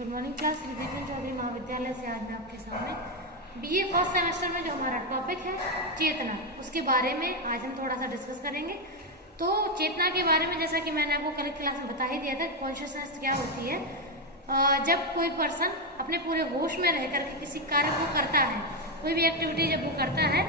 Good morning class. Vivekanand Chaudhary महाविद्यालय से आज मैं आपके सामने बीए फर्स्ट सेमेस्टर में जो हमारा टॉपिक है चेतना, उसके बारे में आज हम थोड़ा सा डिस्कस करेंगे। तो चेतना के बारे में जैसा कि मैंने आपको कल क्लास में बता ही दिया था, कॉन्शियसनेस क्या होती है। जब कोई पर्सन अपने पूरे होश में रह करके किसी कार्य को करता है, कोई भी एक्टिविटी जब वो करता है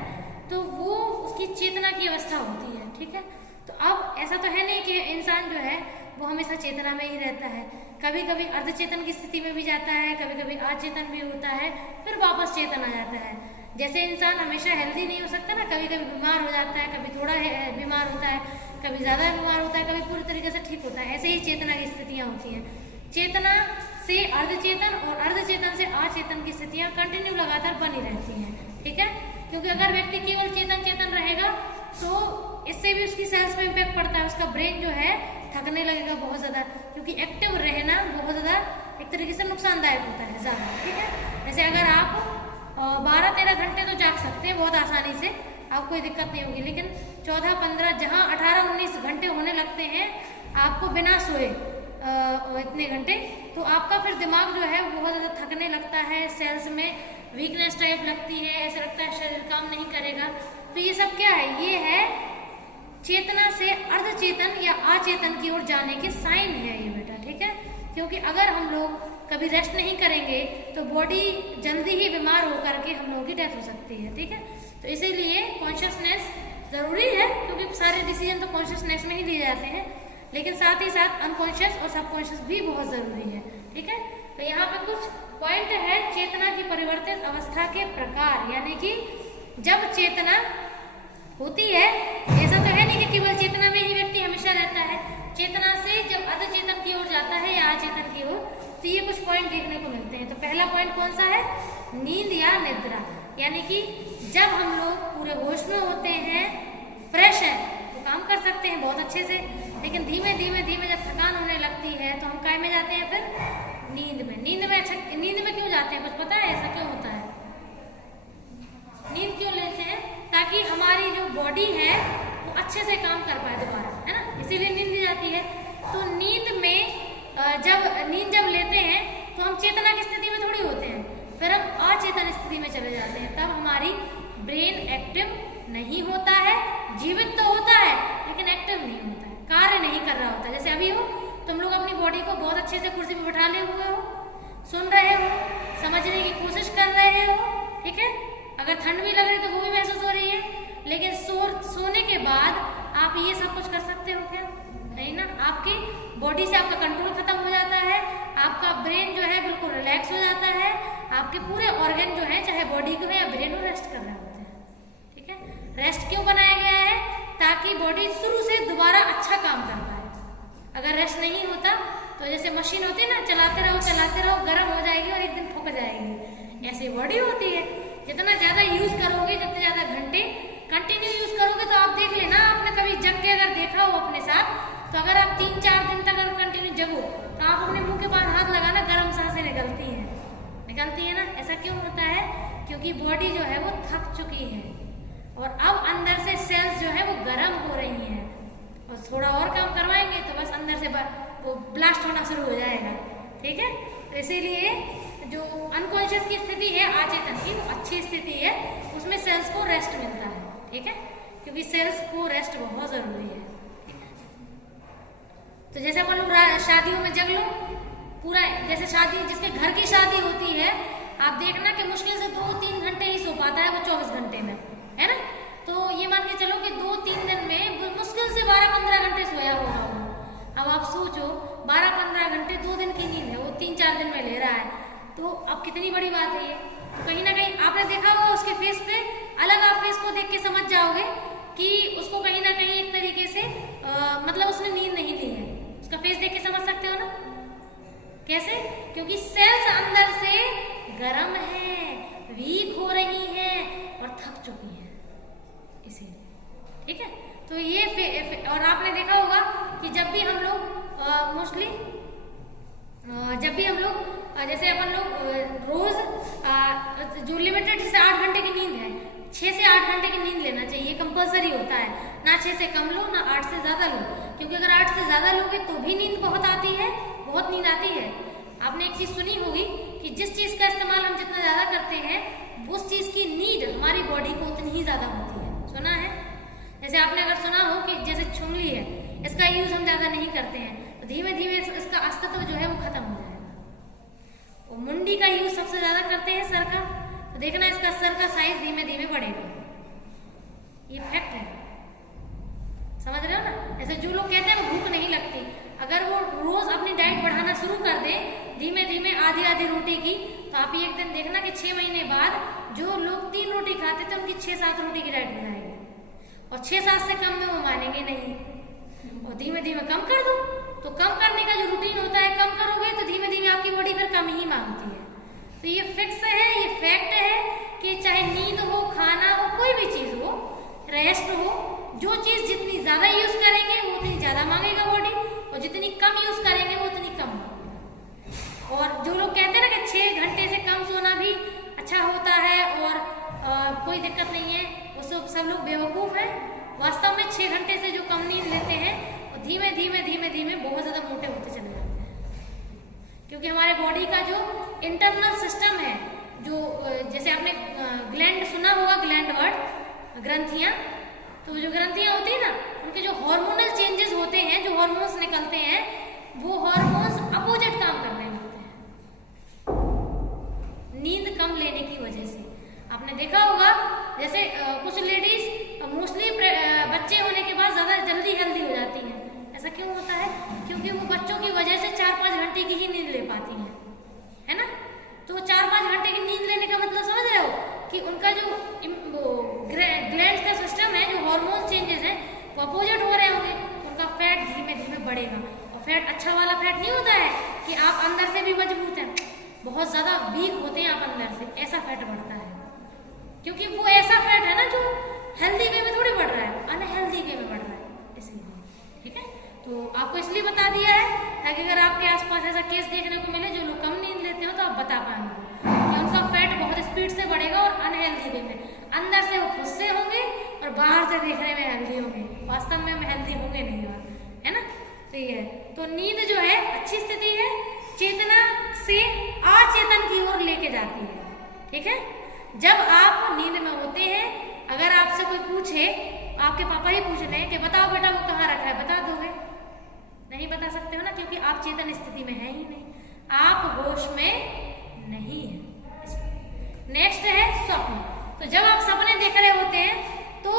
तो वो उसकी चेतना की अवस्था होती है। ठीक है, तो अब ऐसा तो है नहीं कि इंसान जो है वो हमेशा चेतना में ही रहता है। कभी कभी अर्धचेतन की स्थिति में भी जाता है, कभी कभी अचेतन भी होता है, फिर वापस चेतन आ जाता है। जैसे इंसान हमेशा हेल्दी नहीं हो सकता ना, कभी कभी बीमार हो जाता है, कभी थोड़ा बीमार होता है, कभी ज़्यादा बीमार होता है, कभी पूरी तरीके से ठीक होता है। ऐसे ही चेतना की स्थितियाँ होती हैं। चेतना से अर्धचेतन और अर्धचेतन से अचेतन की स्थितियाँ कंटिन्यू लगातार बनी रहती हैं। ठीक है, क्योंकि अगर व्यक्ति केवल चेतन रहेगा तो इससे भी उसकी सेल्स में इम्पैक्ट पड़ता है। उसका ब्रेन जो है थकने लगेगा बहुत ज़्यादा, क्योंकि एक्टिव रहना बहुत ज़्यादा एक तरीके से नुकसानदायक होता है ज़्यादा। ठीक है, जैसे अगर आप 12-13 घंटे तो जाग सकते हैं बहुत आसानी से, आपको कोई दिक्कत नहीं होगी, लेकिन 14-15 जहाँ 18-19 घंटे होने लगते हैं आपको बिना सोए इतने घंटे, तो आपका फिर दिमाग जो है बहुत ज़्यादा थकने लगता है, सेल्स में वीकनेस टाइप लगती है, ऐसा लगता है शरीर काम नहीं करेगा। तो ये सब क्या है? ये है चेतना से अर्धचेतन या अचेतन की ओर जाने के साइन है ये बेटा। ठीक है, क्योंकि अगर हम लोग कभी रेस्ट नहीं करेंगे तो बॉडी जल्दी ही बीमार होकर के हम लोगों की डेथ हो सकती है। ठीक है, तो इसीलिए कॉन्शियसनेस ज़रूरी है, क्योंकि सारे डिसीजन तो कॉन्शियसनेस में ही लिए जाते हैं, लेकिन साथ ही साथ अनकॉन्शियस और सबकॉन्शियस भी बहुत ज़रूरी है। ठीक है, तो यहाँ पे कुछ पॉइंट है चेतना की परिवर्तित अवस्था के प्रकार, यानी कि जब चेतना होती है, ऐसा तो है नहीं कि केवल चेतना में ही व्यक्ति हमेशा रहता है। चेतना से जब अर्धचेतन की ओर जाता है या अचेतन की ओर, तो ये कुछ पॉइंट देखने को मिलते हैं। तो पहला पॉइंट कौन सा है? नींद या निद्रा, यानी कि जब हम लोग पूरे होश में होते हैं, फ्रेश है, तो काम कर सकते हैं बहुत अच्छे से, लेकिन धीमे धीमे जब थकान होने लगती है तो हम काय में जाते हैं? फिर नींद में। नींद में क्यों जाते हैं? कुछ पता है ऐसा क्यों होता है? नींद क्यों लेते हैं? ताकि हमारी जो बॉडी है वो अच्छे से काम कर पाए दोबारा, है ना, इसीलिए नींद ली जाती है। तो नींद में जब लेते हैं तो हम चेतना की स्थिति में थोड़ी होते हैं, फिर हम अचेतन स्थिति में चले जाते हैं। तब हमारी ब्रेन एक्टिव नहीं होता है, जीवित तो होता है लेकिन एक्टिव नहीं होता है, कार्य नहीं कर रहा होता। जैसे अभी हो तुम लोग अपनी बॉडी को बहुत अच्छे से कुर्सी पर बैठा ले हुए हो, सुन रहे हो, समझने की कोशिश कर रहे हो। ठीक है, अगर ठंड भी लग रही है तो वो भी महसूस हो रही है, लेकिन सोने के बाद आप ये सब कुछ कर सकते हो क्या? नहीं ना, आपकी बॉडी से आपका कंट्रोल खत्म हो जाता है, आपका ब्रेन जो है बिल्कुल रिलैक्स हो जाता है, आपके पूरे ऑर्गन जो है, चाहे बॉडी को है या ब्रेन को, रेस्ट कर रहे होते हैं। ठीक है, रेस्ट क्यों बनाया गया है? ताकि बॉडी शुरू से दोबारा अच्छा काम कर पाए। अगर रेस्ट नहीं होता तो जैसे मशीन होती है ना, चलाते रहो, गर्म हो जाएगी और एक दिन फूक जाएगी, ऐसी बॉडी होती है। जितना ज़्यादा यूज़ करोगे, जितने ज़्यादा घंटे कंटिन्यू यूज़ करोगे, तो आप देख लेना, आपने कभी जग के अगर देखा हो अपने साथ, तो अगर आप 3-4 दिन तक अगर कंटिन्यू जगो तो आप अपने मुंह के पास हाथ लगाना, गर्म सांसें निकलती है ना। ऐसा क्यों होता है? क्योंकि बॉडी जो है वो थक चुकी है और अब अंदर से सेल्स जो है वो गर्म हो रही हैं, और थोड़ा और काम करवाएंगे तो बस अंदर से वो ब्लास्ट होना शुरू हो जाएगा। ठीक है, तो इसीलिए जो अनकॉन्शियस की स्थिति है अचेतन की, वो अच्छी स्थिति है, उसमें सेल्स को रेस्ट मिलता है। ठीक है, क्योंकि सेल्स को रेस्ट बहुत जरूरी है। तो जैसे अपन लोग शादियों में जग लो पूरा, जैसे शादी, जिसके घर की शादी होती है, आप देखना कि मुश्किल से 2-3 घंटे ही सो पाता है वो 24 घंटे में, है ना। तो ये मान के चलो कि 2-3 दिन में मुश्किल से 12-15 घंटे सोया होगा वो। अब आप सोचो 12-15 घंटे 2 दिन की नींद है, वो 3-4 दिन में ले रहा है, तो अब कितनी बड़ी बात है ये। तो कहीं ना कहीं आपने देखा होगा उसके फेस पे, अलग आप फेस को देख के समझ जाओगे कि उसको कहीं ना कहीं एक तरीके से मतलब उसने नींद नहीं ली है। उसका फेस देख के समझ सकते हो ना, कैसे? क्योंकि सेल्स अंदर से गर्म है, वीक हो रही है और थक चुकी है, इसीलिए। ठीक है, तो ये और आपने देखा होगा कि जब भी हम लोग मोस्टली जब भी हम लोग जैसे अपन लोग रोज जो लिमिटेड से 8 घंटे की नींद है, 6 से 8 घंटे की नींद लेना चाहिए, कंपलसरी होता है। ना 6 से कम लो, ना 8 से ज़्यादा लो, क्योंकि अगर 8 से ज़्यादा लोगे तो भी नींद बहुत नींद आती है। आपने आपने एक चीज सुनी होगी कि जिस चीज का इस्तेमाल हम जितना ज्यादा करते हैं उस चीज की नीड हमारी बॉडी को उतनी ही ज्यादा होती है। सुना है? जैसे आपने अगर सुना हो कि जैसे छुंगली है, इसका यूज हम ज्यादा नहीं करते हैं तो धीमे धीमे इसका अस्तित्व जो है वो खत्म हो जाएगा। और मुंडी का यूज सबसे ज्यादा करते हैं सर का, तो देखना इसका सर का साइज धीमे धीमे बढ़ेगा। ये फैक्ट है, समझ रहे हो ना? जैसे जो लोग कहते हैं भूख नहीं लगती, अगर वो रोज अपनी डाइट बढ़ाना शुरू कर दे धीमे धीमे आधी आधी रोटी की, तो आप ये एक दिन देखना कि 6 महीने बाद जो लोग 3 रोटी खाते थे उनकी 6-7 रोटी की डाइट हो जाएगी, और 6-7 से कम में वो मानेंगे नहीं। और धीमे धीमे कम कर दो, तो कम करने का जो रूटीन होता है, कम करोगे तो धीमे धीमे आपकी बॉडी फिर कम ही मांगती है। तो ये फिक्स है, ये फैक्ट है कि चाहे नींद हो, खाना हो, कोई भी चीज हो, रेस्ट हो, जो चीज जितनी ज्यादा यूज करेंगे वो उतनी ज्यादा मांगेगा बॉडी, और जितनी कम यूज करेंगे वो उतनी कम मांगेगा। और जो लोग कहते हैं ना कि 6 घंटे से कम सोना भी अच्छा होता है और कोई दिक्कत नहीं है, वो सब लोग बेवकूफ हैं। वास्तव में 6 घंटे से जो कम नींद लेते हैं वो धीमे धीमे बहुत ज्यादा मोटे होते चले जाते हैं, क्योंकि हमारे बॉडी का जो इंटरनल सिस्टम है, जो जैसे आपने ग्लैंड सुना होगा, ग्लैंड वर्ड, ग्रंथियां, तो जो ग्रंथियां होती है ना, उनके जो हार्मोनल चेंजेस होते हैं, जो हार्मोन्स निकलते हैं, वो हार्मोन्स अपोजिट काम करने लगते हैं नींद कम लेने की वजह से। आपने देखा होगा जैसे कुछ लेडीज मोस्टली बच्चे होने के बाद ज्यादा जल्दी हेल्दी हो जाती हैं। ऐसा क्यों होता है? क्योंकि वो बच्चों की वजह से 4-5 घंटे की ही नींद ले पाती हैं, है ना? तो 4-5 घंटे की नींद लेने का मतलब समझ रहे हो कि उनका जो ग्लैंड का सिस्टम है, जो हार्मोन चेंजेस है, वो अपोजिट हो रहे होंगे, उनका फैट धीमे धीमे बढ़ेगा। और फैट अच्छा वाला फैट नहीं होता है कि आप अंदर से भी मजबूत हैं, बहुत ज्यादा वीक होते हैं आप अंदर से, ऐसा फैट बढ़ता है। क्योंकि वो ऐसा फैट है ना जो हेल्दी वे में थोड़ी बढ़ रहा है, अनहेल्दी वे में बढ़ रहा है, इसलिए। ठीक है, तो आपको इसलिए बता दिया है ताकि अगर आपके आसपास ऐसा केस देखने को मिले जो लोग कम नींद लेते हो, तो आप बता पाएंगे कि उनका फैट बहुत स्पीड से बढ़ेगा और अनहेल्दी वे में। अंदर से वो खुद से होंगे और बाहर से देखने में हेल्दी होंगे, वास्तव में हेल्दी होंगे नहीं, है ना? तो ये है, तो नींद जो है अच्छी स्थिति है, चेतना से अचेतन की ओर लेके जाती है। ठीक है, जब आप नींद में होते हैं, अगर आपसे कोई पूछे, आपके पापा ही पूछ रहे हैं कि बताओ बेटा वो कहाँ रखा है, बता दोगे? नहीं बता सकते हो ना, क्योंकि आप चेतन स्थिति में है ही नहीं, आप होश में नहीं है। नेक्स्ट है स्वप्न। तो जब आप सपने देख रहे होते हैं तो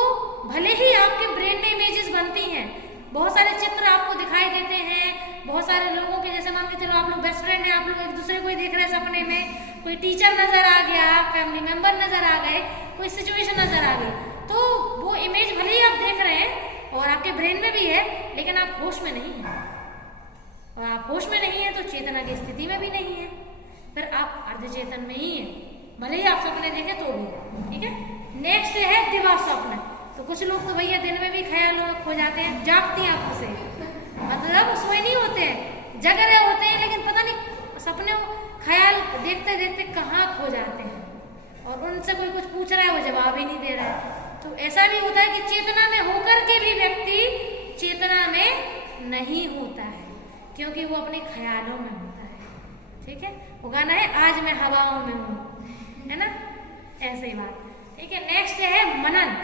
भले ही आपके ब्रेन में इमेजेस बनती हैं, बहुत सारे चित्र आपको दिखाई देते हैं, बहुत सारे लोगों के, जैसे मान के चलो आप लोग बेस्ट फ्रेंड हैं, आप लोग एक दूसरे को ही देख रहे हैं सपने में, कोई टीचर नजर आ गया, फैमिली मेंबर नजर आ गए, कोई सिचुएशन नजर आ गई, तो वो इमेज भले ही आप देख रहे हैं और आपके ब्रेन में भी है, लेकिन आप होश में नहीं है। और आप होश में नहीं है तो चेतना की स्थिति में भी नहीं है, फिर आप अर्धचेतन में ही है, भले ही आप सपने देखें तो भी। ठीक है, नेक्स्ट है दिवा स्वप्न। तो कुछ लोग तो भैया दिन में भी ख्यालों में खो जाते हैं, जागती आंखों से, मतलब सोए नहीं होते हैं, जग रहे होते हैं, लेकिन पता नहीं सपने ख्याल देखते देखते कहाँ खो जाते हैं, और उनसे कोई कुछ पूछ रहा है वो जवाब ही नहीं दे रहा है। तो ऐसा भी होता है कि चेतना में होकर के भी व्यक्ति चेतना में नहीं होता है, क्योंकि वो अपने ख्यालों में होता है। ठीक है, वो गाना है आज मैं हवाओं में हूँ, है ना? ऐसे ही बात। ठीक है, नेक्स्ट है मनन।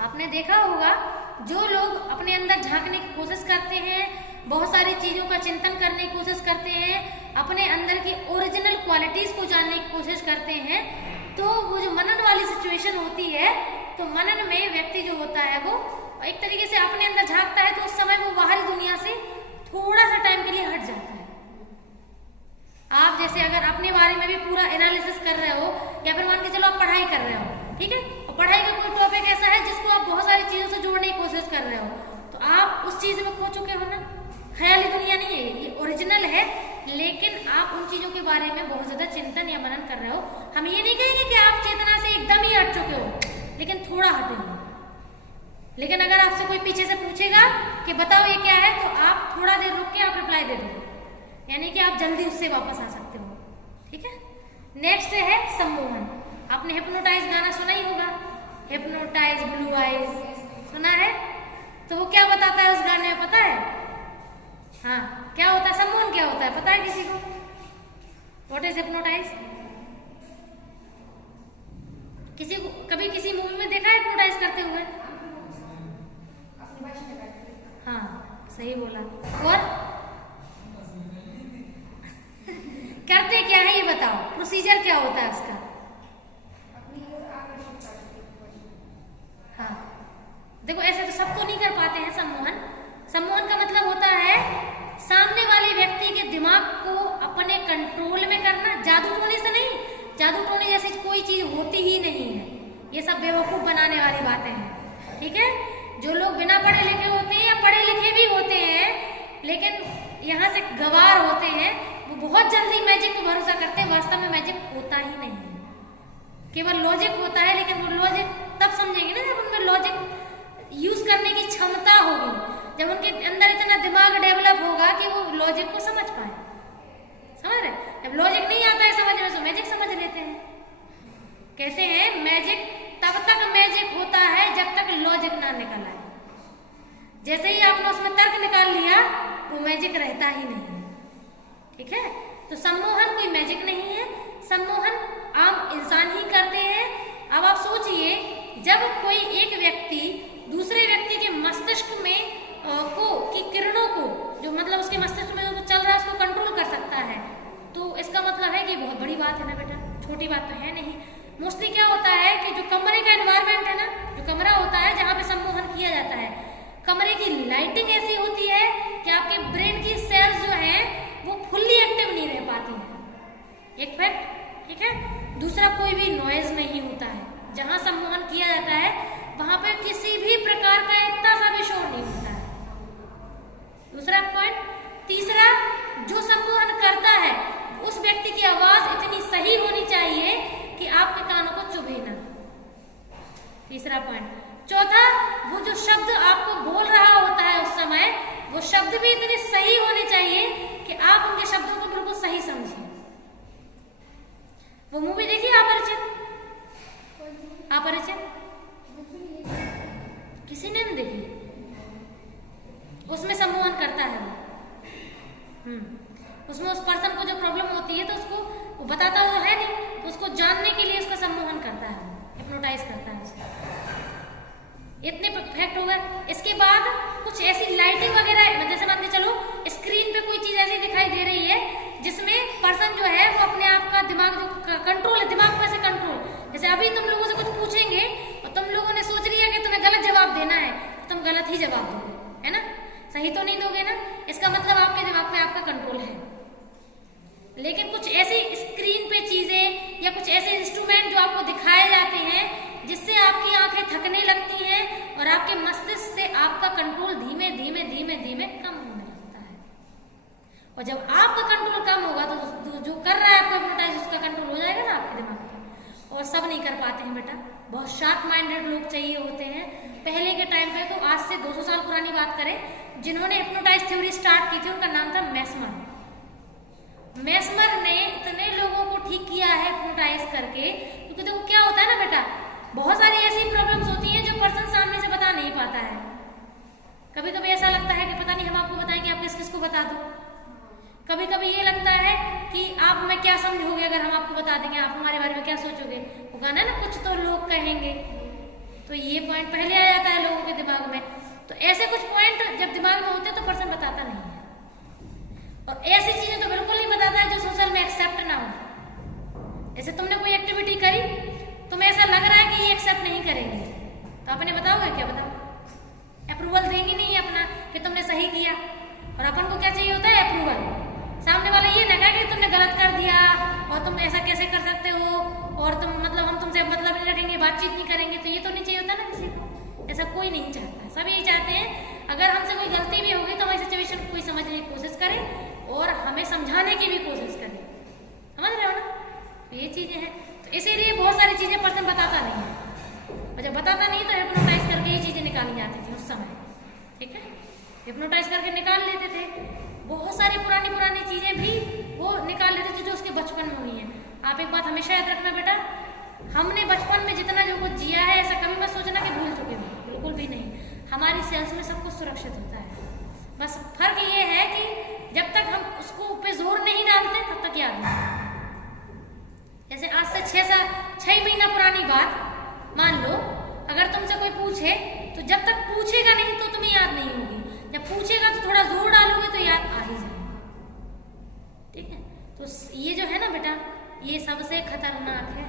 आपने देखा होगा जो लोग अपने अंदर झांकने की कोशिश करते हैं, बहुत सारी चीजों का चिंतन करने की कोशिश करते हैं, अपने अंदर की ओरिजिनल क्वालिटीज को जानने की कोशिश करते हैं, तो वो जो मनन वाली सिचुएशन होती है, तो मनन में व्यक्ति जो होता है वो एक तरीके से अपने अंदर झांकता है, तो उस समय वो बाहरी दुनिया से थोड़ा सा टाइम के लिए हट जाता है। आप जैसे अगर अपने बारे में भी पूरा एनालिसिस कर रहे हो, या फिर मान के चलो आप पढ़ाई कर रहे हो, ठीक है, और पढ़ाई का कोई टॉपिक ऐसा है जिसको आप बहुत सारी चीजों से जोड़ने की कोशिश कर रहे हो, तो आप उस चीज में खो चुके हो ना। ख्याली दुनिया नहीं है ये, ओरिजिनल है, लेकिन आप उन चीजों के बारे में बहुत ज्यादा चिंतन या मनन कर रहे हो। हम ये नहीं कहेंगे कि आप चेतना से एकदम ही हट चुके हो, लेकिन थोड़ा हटे हो। लेकिन अगर आपसे कोई पीछे से पूछेगा कि बताओ ये क्या है, तो आप थोड़ा देर रुक के आप रिप्लाई दे दो, यानी कि आप जल्दी उससे वापस आ सकते हो। ठीक है, नेक्स्ट है सम्मोहन। आपने हिप्नोटाइज गाना सुना ही होगा, हिप्नोटाइज ब्लू आइज, सुना है? तो वो क्या बताता है उस गाने में, पता है? हाँ, क्या होता है सम्मोहन, क्या होता है पता है किसी को? What is hypnotise? किसी को कभी किसी मूवी में देखा है हिप्नोटाइज करते हुए? हाँ सही बोला। और करते क्या है ये बताओ, प्रोसीजर क्या होता है उसका? हाँ देखो ऐसे तो सब तो नहीं कर पाते हैं सम्मोहन। सम्मोहन का मतलब होता है सामने वाले व्यक्ति के दिमाग को अपने कंट्रोल में करना। जादू टोने से नहीं, जादू टोने जैसी कोई चीज होती ही नहीं है, ये सब बेवकूफ बनाने वाली बातें हैं, ठीक है। जो लोग बिना पढ़े लिखे होते हैं या पढ़े लिखे भी होते हैं लेकिन यहाँ से गवार होते हैं, वो बहुत जल्दी मैजिक पर भरोसा करते हैं। वास्तव में मैजिक होता ही नहीं है, केवल लॉजिक होता है। लेकिन वो लॉजिक तब समझेंगे ना जब उनमें लॉजिक यूज करने की क्षमता होगी, जब उनके अंदर इतना दिमाग डेवलप होगा कि वो लॉजिक को समझ पाए। समझ रहे? जब लॉजिक नहीं आता है समझ में तो मैजिक समझ लेते हैं। कहते हैं मैजिक तब तक मैजिक होता है जब तक लॉजिक ना निकल आए। जैसे ही आपने उसमें तर्क निकाल लिया वो मैजिक रहता ही नहीं है, ठीक है। तो सम्मोहन कोई मैजिक नहीं है, सम्मोहन आम इंसान ही करते हैं। अब आप सोचिए, जब कोई एक व्यक्ति दूसरे व्यक्ति के मस्तिष्क में की किरणों को, जो मतलब उसके मस्तिष्क में जो चल रहा है उसको कंट्रोल कर सकता है, तो इसका मतलब है कि बहुत बड़ी बात है ना बेटा, छोटी बात तो है नहीं। मोस्टली क्या होता है कि जो कमरे का एनवायरनमेंट है ना, जो कमरा होता है जहाँ पे सम्मोहन किया जाता है, कमरे की लाइटिंग ऐसी होती है कि आपके ब्रेन की सेल्स जो है वो फुल्ली एक्टिव नहीं रह पाती है, एक फैक्ट, ठीक है। दूसरा कोई भी नॉइज नहीं होता है जहाँ सम्मोहन किया जाता है, वहां पे किसी भी प्रकार का इतना सा भी शोर नहीं होता है। दूसरा पॉइंट। तीसरा, जो सम्मोहन करता है उस व्यक्ति की आवाज इतनी सही होनी चाहिए कि आपके कानों को चुभे ना। तीसरा पॉइंट। चौथा, वो जो शब्द आपको बोल रहा होता है उस समय, वो शब्द भी इतने सही होने चाहिए कि आप उनके शब्दों को बिल्कुल सही समझें। वो मूवी देखिए अपरिचित? अपरिचित किसी ने नहीं देखी? उसमें सम्मोहन करता है वो। उसमें उस पर्सन को जो प्रॉब्लम होती है तो उसको वो बताता वो है नहीं, तो उसको जानने के लिए उसका सम्मोहन करता है, हिप्नोटाइज करता है उसको। इतने फैक्ट हो गए। इसके बाद कुछ ऐसी लाइटिंग वगैरह, जैसे मान के चलो स्क्रीन पे कोई चीज ऐसी दिखाई दे रही है जिसमें पर्सन जो है वो अपने आप का दिमाग जो कंट्रोल है, दिमाग पे से कंट्रोल। जैसे अभी तुम लोगों से कुछ पूछेंगे और तुम लोगों ने सोच लिया कि तुम्हें गलत जवाब देना है, तो तुम गलत ही जवाब दोगे, है ना, सही तो नहीं दोगे ना। इसका मतलब आपके दिमाग पे आपका कंट्रोल है। लेकिन कुछ ऐसी स्क्रीन पे चीजें या कुछ ऐसे इंस्ट्रूमेंट जो आपको दिखाए जाते हैं जिससे आपकी आंखें थकने लगती हैं और आपके मस्तिष्क से आपका कंट्रोल धीमे धीमे धीमे धीमे कम होने लगता है। और जब आपका कंट्रोल कम होगा तो जो कर रहा है आपको हिप्नोटाइज उसका कंट्रोल हो जाएगा ना आपके दिमाग पे। और सब नहीं कर पाते हैं बेटा, बहुत शार्प माइंडेड लोग चाहिए होते हैं। पहले के टाइम पे तो आज से 200 साल पुरानी बात करें, जिन्होंने हिप्नोटाइज थ्योरी स्टार्ट की थी उनका नाम था मेस्मर। मेस्मर ने इतने लोगों को ठीक किया है हिप्नोटाइज करके, क्योंकि देखो क्या होता है ना बेटा, बहुत सारी ऐसी प्रॉब्लम्स होती हैं जो पर्सन सामने से बता नहीं पाता है। कभी कभी ऐसा लगता है कि पता नहीं हम आपको बताएंगे, आप किस किस को बता दो। कभी कभी ये लगता है कि आप हमें क्या समझोगे अगर हम आपको बता देंगे, आप हमारे बारे में क्या सोचोगे। वो गाना ना, कुछ तो लोग कहेंगे, तो ये पॉइंट पहले आ जाता है लोगों के दिमाग में। तो ऐसे कुछ पॉइंट जब दिमाग में होते हैं तो पर्सन बताता नहीं है। और ऐसी चीजें तो बिल्कुल नहीं बताता है जो सोशल में एक्सेप्ट ना हो। जैसे तुमने कोई एक्टिविटी करी, तुम्हें ऐसा लग रहा है कि ये एक्सेप्ट नहीं करेंगे, तो अपने बताओगे क्या? बताओ, अप्रूवल देंगे नहीं अपना कि तुमने सही किया। और अपन को क्या चाहिए होता है? अप्रूवल। सामने वाला ये ना कहे कि तुमने गलत कर दिया और तुम ऐसा कैसे कर सकते हो और तुम मतलब हम तुमसे मतलब नहीं रखेंगे, बातचीत नहीं करेंगे, तो ये तो नहीं चाहिए होता ना किसी को। ऐसा कोई नहीं चाहता, सब यही चाहते हैं अगर हमसे कोई गलती भी होगी तो हमारी सिचुएशन को कोई समझने की कोशिश करे और हमें समझाने की भी कोशिश करे। समझ रहे हो ना? तो ये चीजें हैं, तो इसीलिए बहुत सारी चीजें पर्सन बताता नहीं है। और जब बताता नहीं तो हिप्नोटाइज करके ये चीजें निकाली जाती थी उस समय, ठीक है, हिप्नोटाइज करके निकाल लेते थे। बहुत सारी पुरानी चीजें भी वो निकाल लेते थे जो उसके बचपन में हुई है। आप एक बात हमेशा याद रखना बेटा, हमने बचपन में जितना जो कुछ जिया है ऐसा कभी मत सोचना कि भूल चुके हो, बिल्कुल भी नहीं। हमारी सेल्स में सब कुछ सुरक्षित होता है। बस फर्क ये है कि जब तक हम उसको पे जोर नहीं डालते तब तक याद नहीं। 6 महीना पुरानी बात मान लो, अगर तुमसे कोई पूछे तो जब तक पूछेगा नहीं तो तुम्हें याद नहीं होगी, जब पूछेगा तो थोड़ा जोर डालोगे तो याद आ ही जाएगा। ठीक है, तो ये जो है ना बेटा, ये सबसे खतरनाक है।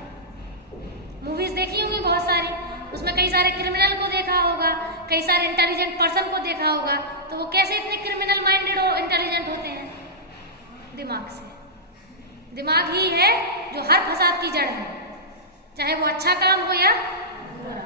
मूवीज देखी होंगी बहुत सारी, उसमें कई सारे क्रिमिनल को देखा होगा, कई सारे इंटेलिजेंट पर्सन को देखा होगा, तो वो कैसे इतने क्रिमिनल माइंडेड और इंटेलिजेंट होते हैं? दिमाग से। दिमाग ही है जो हर फसाद की जड़ है, चाहे वो अच्छा काम हो या बुरा।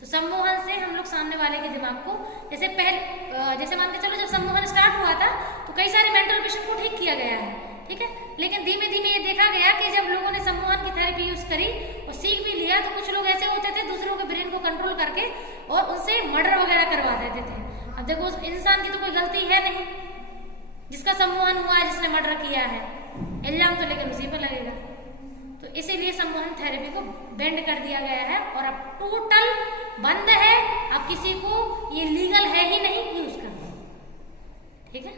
तो सम्मोहन से हम लोग सामने वाले के दिमाग को, जैसे मान के चलो जब सम्मोहन स्टार्ट हुआ था तो कई सारे मेंटल पेशेंट को ठीक किया गया है, ठीक है, लेकिन धीमे धीमे ये देखा गया कि जब लोगों ने सम्मोहन की थेरेपी यूज करी और सीख भी लिया, तो कुछ लोग ऐसे होते थे दूसरों के ब्रेन को कंट्रोल करके और उनसे मर्डर वगैरह करवा देते थे। अब देखो उस इंसान की तो कोई गलती है नहीं, जिसका सम्मोहन हुआ है, जिसने मर्डर किया है, इल्जाम तो लेकिन उसी पर लगेगा। तो इसीलिए सम्मोहन थेरेपी को बैंड कर दिया गया है और अब टोटल बंद है। अब किसी को ये लीगल है ही नहीं यूज करना, ठीक है,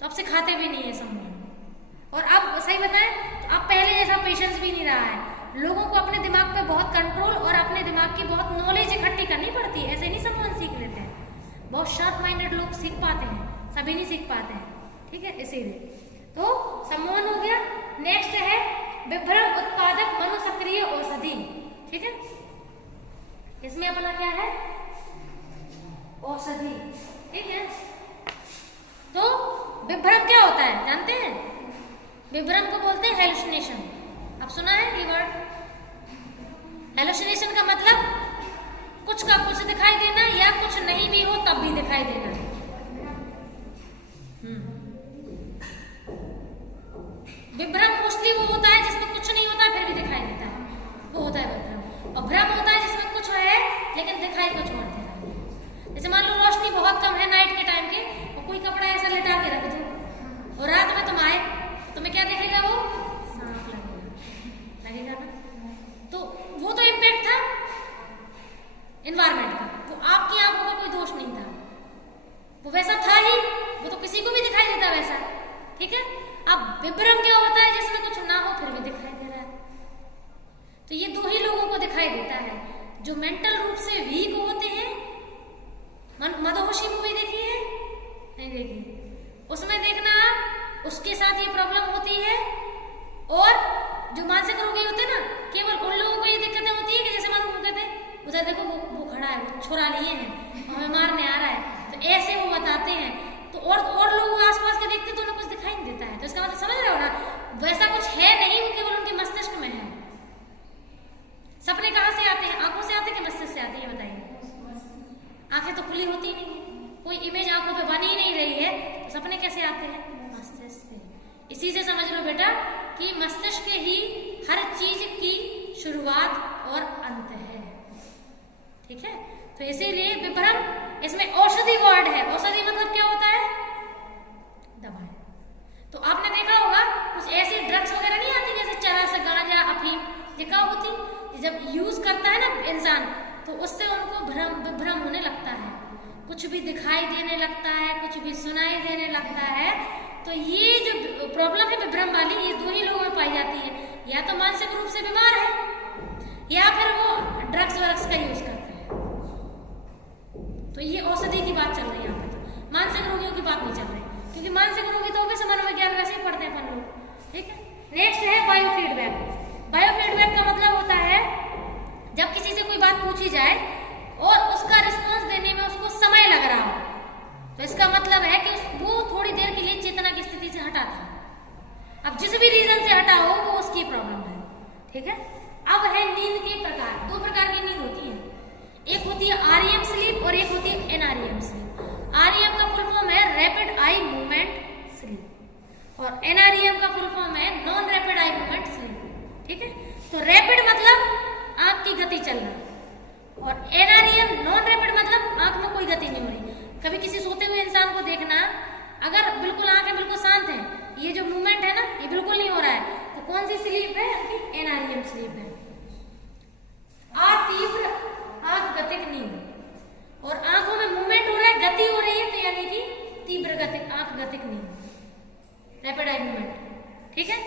तो अब सिखाते भी नहीं है सम्मोहन। और अब सही बताएं तो अब पहले जैसा पेशेंस भी नहीं रहा है, लोगों को अपने दिमाग पे बहुत कंट्रोल और अपने दिमाग की बहुत नॉलेज इकट्ठी करनी पड़ती है, ऐसे नहीं सम्मोहन सीख लेते हैं। बहुत शार्प माइंडेड लोग सीख पाते हैं, सभी नहीं सीख पाते हैं, ठीक है, इसीलिए। तो सम्मोहन हो गया। नेक्स्ट है विभ्रम उत्पादक मनोसक्रिय औषधि, ठीक है, इसमें अपना क्या है? औषधि, ठीक है। तो विभ्रम क्या होता है जानते हैं? विभ्रम को बोलते हैं हेलुसिनेशन। अब सुना है ये वर्ड? हेलुसिनेशन का मतलब कुछ का कुछ दिखाई देना या कुछ नहीं भी हो तब भी दिखाई देना। विभ्रम मोस्टली वो होता है जिसमें कुछ नहीं होता फिर भी दिखाई देता है, वो होता है विभ्रम। और भ्रम होता है जिसमें कुछ है लेकिन दिखाई कुछ और देता है। जैसे मान लो रोशनी बहुत कम है नाइट के टाइम के, और कोई कपड़ा ऐसा लिटा के रख दो और रात में तुम आए, तुम्हें क्या दिखेगा? वो सांप लगेगा ना। तो वो तो इम्पैक्ट था एनवायरमेंट का, वो आपकी आंखों का कोई दोष नहीं था, वो वैसा था ही, वो तो किसी को भी दिखाई देता वैसा, ठीक है। अब विभ्रम क्या होता है? जिसमें कुछ ना हो फिर भी दिखाई दे रहा है। तो ये दो ही लोगों को दिखाई देता है, जो मेंटल रूप से वीक होते हैं। मदहोशी मूवी देखी है? नहीं देखी? उसमें देखना आप, उसके साथ ये प्रॉब्लम होती है। और जो मानसिक रोगी होते हैं ना, केवल उन लोगों को ये दिक्कतें होती है कि जैसे मान लो कहते हैं उधर देखो वो खड़ा है, वो छुरा लिए हैं, हमें मारने आ रहा है, तो ऐसे वो बताते हैं। तो और लोग आसपास के देखते तो उन्हें कुछ दिखाई नहीं देता है। तो इसका मतलब समझ रहे हो ना, वैसा कुछ है नहीं, वो केवल उनके मस्तिष्क में है। सपने कहाँ से आते हैं? आंखों से आते हैं कि मस्तिष्क से आती है? बताइए। आंखें तो खुली होती नहीं है, कोई इमेज आंखों पे बन ही नहीं रही है, तो सपने कैसे आते हैं? मस्तिष्क से। इसी से समझ लो बेटा कि मस्तिष्क ही हर चीज की शुरुआत और अंत है, ठीक है। तो इसीलिए विभ्रम, इसमें औषधि वर्ड है। औषधि मतलब क्या होता है? दवाएं। तो आपने देखा होगा कुछ ऐसी ड्रग्स वगैरह नहीं आती जैसे चरस, गांजा, अफीम, ये क्या होती? जब यूज करता है ना इंसान तो उससे उनको विभ्रम होने लगता है, कुछ भी दिखाई देने लगता है, कुछ भी सुनाई देने लगता है। तो ये जो प्रॉब्लम है विभ्रम वाली, ये दो ही लोगों में पाई जाती है, या तो मानसिक रूप से बीमार है या फिर वो ड्रग्स वग्स का यूज करता है। तो ये औषधि की बात चल रही है यहाँ पे, तो मानसिक रोगियों की बात नहीं चल रही, क्योंकि मानसिक रोगी तो वैसे मनोविज्ञान वैसे ही पढ़ते हैं अपन लोग, ठीक है। नेक्स्ट है बायोफीडबैक। बायोफीडबैक का मतलब होता है जब किसी से कोई बात पूछी जाए और उसका रिस्पॉन्स देने में उसको समय लग रहा हो, तो इसका मतलब है कि वो थोड़ी देर के लिए चेतना की स्थिति से हटा था। अब जिस भी रीजन से हटा हो वो उसकी प्रॉब्लम है, ठीक है। अब है नींद के प्रकार। दो प्रकार की नींद होती है, एक होती है REM स्लीप और एक होती है NREM स्लीप। REM का फुल फॉर्म है रैपिड आई मूवमेंट स्लीप और NREM का फुल फॉर्म है non rapid eye movement sleep, ठीक है। तो रैपिड मतलब आंख की गति चलना और NREM नॉन रैपिड मतलब आंख में कोई गति नहीं हो रही। कभी किसी सोते हुए इंसान को देखना, अगर बिल्कुल आंखें बिल्कुल शांत है, ये जो मूवमेंट है ना ये बिल्कुल नहीं हो रहा है, तो कौन सी स्लीप है? NREM स्लीप है। तीव्र आंख गतिक नींद, और आंखों में मूवमेंट हो रहा है, गति हो रही है, तो यानी कि तीव्र गतिक आंख गतिक नींद, रैपिड आई मूवमेंट, ठीक है।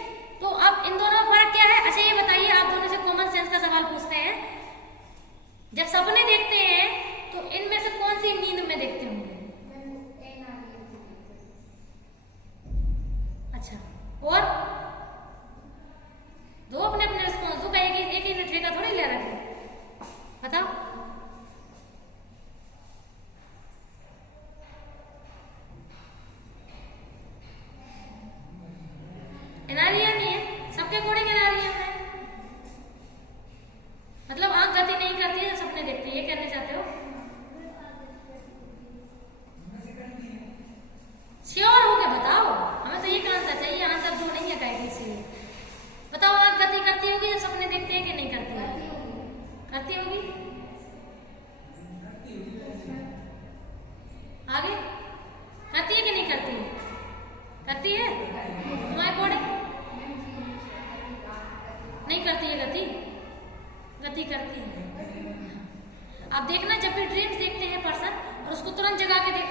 तो अब इन दोनों में फर्क क्या है? अच्छा ये बताइए, आप दोनों से कॉमन सेंस का अच्छा, और दो अपने अपने रिस्पॉन्स दो, एक ही ठेका थोड़ी ले रखे, बताओ। एनआरईएम ही है, सबके अकॉर्डिंग एनआरईएम है, मतलब आंख गति नहीं करती है, सपने देखती है, ये कहने चाहते हो? श्योर हो गए बताओ, हमें तो ये आंसर चाहिए, आंसर जो नहीं है कहीं से। बताओ आंख गति करती होगी या सपने देखते हैं कि नहीं करती होगी? करती होगी। आगे करती है कि नहीं करती है? करती है। तुम्हारे अकॉर्डिंग नहीं करती है गति? गति करती है। अब देखना, जब भी ड्रीम्स देखते हैं पर्सन और उसको तुरंत जगा के देखते